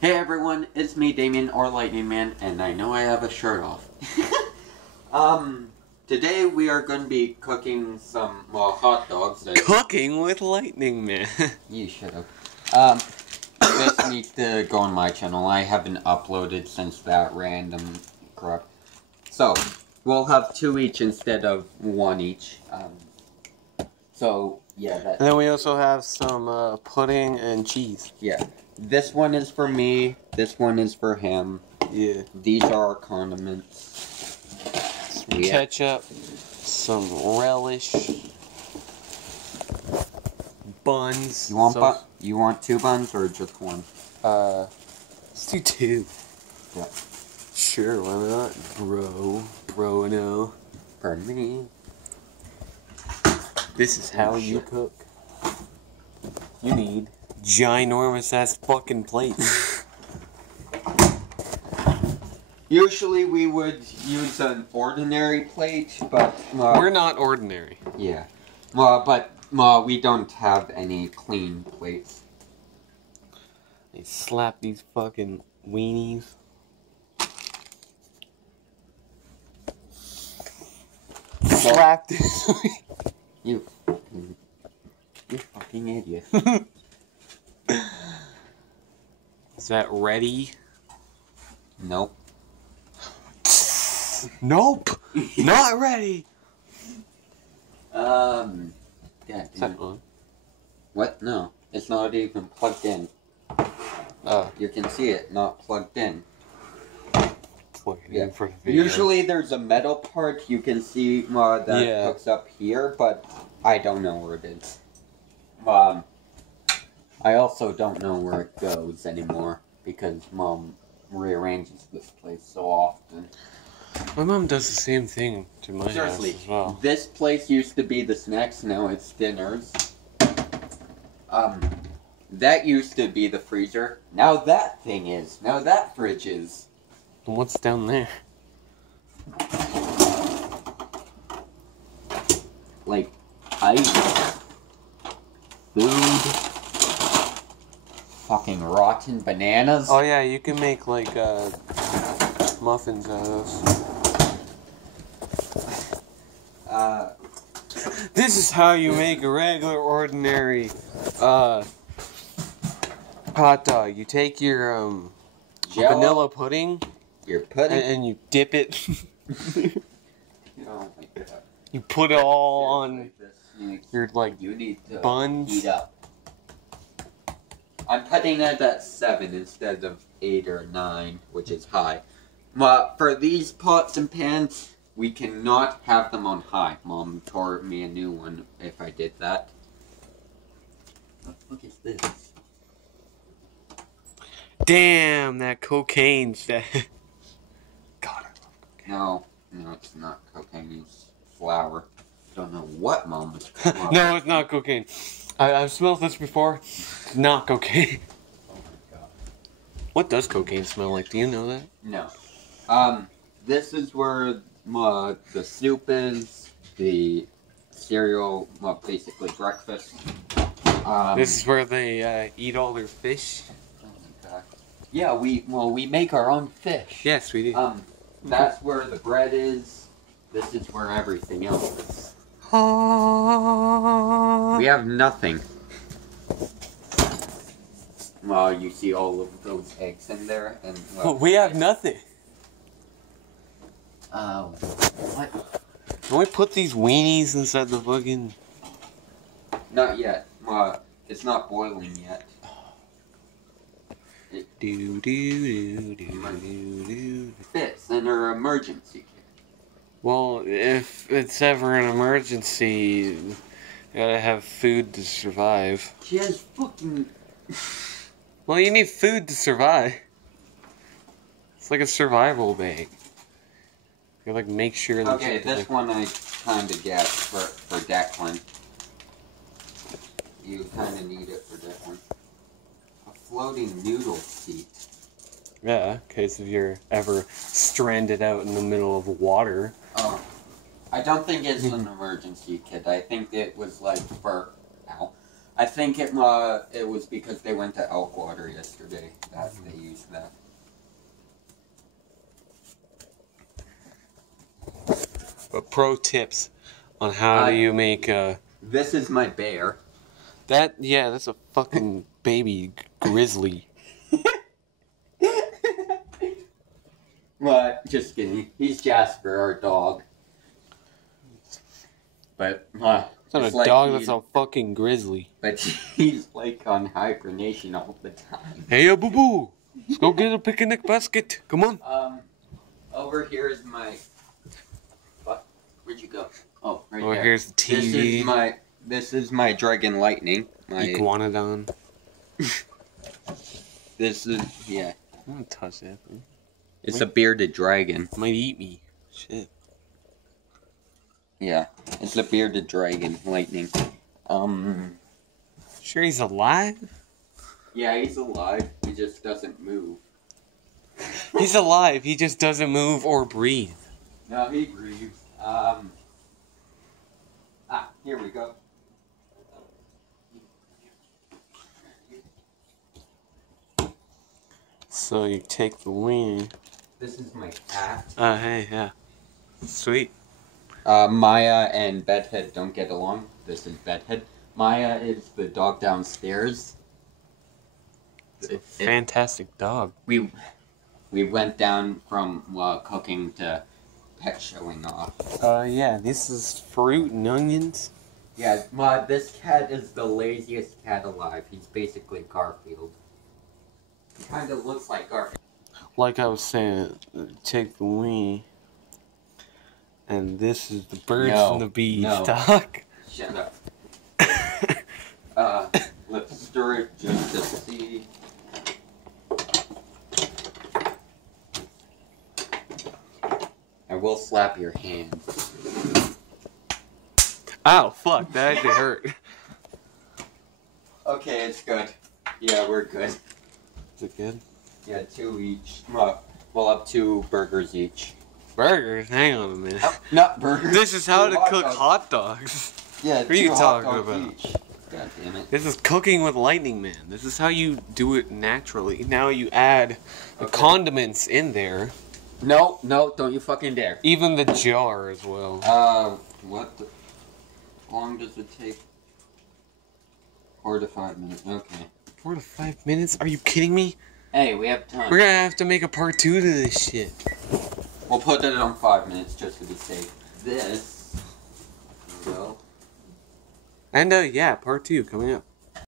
Hey everyone, it's me, Damien, or Lightningman, and I know I have a shirt off. Today we are going to be cooking some, hot dogs. Cooking with Lightningman. You should have. This needs to go on my channel. I haven't uploaded since that random crap. So, we'll have 2 each instead of 1 each. So, yeah, that. And then we also have some pudding and cheese. Yeah. This one is for me, this one is for him. Yeah. These are our condiments. Some ketchup, some relish, buns. You want 2 buns or just 1? Let's do 2. Yeah. Sure, why not? Bro, no. Pardon me. This is how you cook. You need ginormous ass fucking plates. Usually we would use an ordinary plate, but we're not ordinary. Yeah. But we don't have any clean plates. They slap these fucking weenies. Slap this. You fucking idiot. Is that ready? Nope. Nope. Not ready. Yeah. Is that on? What? No, it's not even plugged in. Oh. You can see it not plugged in. Yeah. For the video. Usually there's a metal part you can see that hooks up here, but I don't know where it is. I also don't know where it goes anymore because Mom rearranges this place so often. My mom does the same thing to my house as well. This place used to be the snacks, now it's dinners. That used to be the freezer. Now that thing is. Now that fridge is. And what's down there? Like ice, food, fucking rotten bananas. Oh yeah, you can make like muffins out of those. This is how you make a regular, ordinary hot dog. You take your vanilla pudding. Your pudding? And you dip it. Oh my God. You put it all on your you need to buns. Heat up. I'm putting it at 7 instead of 8 or 9, which is high. For these pots and pans, we cannot have them on high. Mom tore me a new one if I did that. What the fuck is this? Damn, that cocaine's dead. God, I love cocaine. No, it's not cocaine. It's flour. Don't know what Mom was cooking. No, it's not cocaine. I've smelled this before. It's not cocaine. Oh my God. What does cocaine smell like? Do you know that? No. This is where the soup is, the cereal, basically breakfast. This is where they eat all their fish. Oh my God. Yeah, we make our own fish. Yes, we do. That's where the bread is. This is where everything else is. We have nothing. Well, you see all of those eggs in there, and we have nothing. What? Can we put these weenies inside the fucking? Not yet. It's not boiling yet. Fits in our emergency kit. Well, if it's ever an emergency, you gotta have food to survive. She has fucking. Well, you need food to survive. It's like a survival bag. You like make sure that. Okay, this one I kind of get for Declan. You kind of need it for Declan. A floating noodle seat. Yeah, in case if you're ever stranded out in the middle of water. Oh, I don't think it's an emergency kit. I think it was like for. Ow. I think it was because they went to Elkwater yesterday. pro tips on how do you make This is my bear. that's a fucking baby grizzly. What? Just kidding. He's Jasper, our dog. But It's not a like dog, that's a fucking grizzly. But he's like on hibernation all the time. Hey, boo boo, let's go get a picnic basket. Come on. Over here is my. What? Where'd you go? Oh, right Oh, there. here's the TV. This is my Dragon Lightning. My Iguanodon. This is I don't touch that thing. It's a bearded dragon. Might eat me. Shit. Yeah, it's a bearded dragon, Lightning. Sure he's alive? Yeah, he's alive. He just doesn't move. He's alive, he just doesn't move or breathe. No, he breathes. Here we go. So you take the wing. This is my cat. Hey, yeah. Sweet. Maya and Bedhead don't get along. This is Bedhead. Maya is the dog downstairs. It's a fantastic dog. We went down from cooking to pet showing off. Yeah, this is fruit and onions. Yeah, this cat is the laziest cat alive. He's basically Garfield. He kind of looks like Garfield. Like I was saying, take the wing. And this is the birds and the bees, dog. Shut up. Let's stir it just to see. I will slap your hand. Ow, fuck, that actually hurt. Okay, it's good. Yeah, we're good. Is it good? Yeah, 2 each. We'll have 2 burgers each. Burgers? Hang on a minute. Not burgers. This is how 2 to hot cook dogs. hot dogs. Yeah, What are you 2 hot talking dogs about? each. God damn it. This is cooking with Lightningman. This is how you do it naturally. Now you add the condiments in there. No, don't you fucking dare. Even the jar as well. What the... How long does it take? 4 to 5 minutes, okay. 4 to 5 minutes? Are you kidding me? Hey, we have time. We're gonna have to make a part 2 to this shit. We'll put it on 5 minutes just to be safe. This... Here we go. And yeah, part 2 coming up.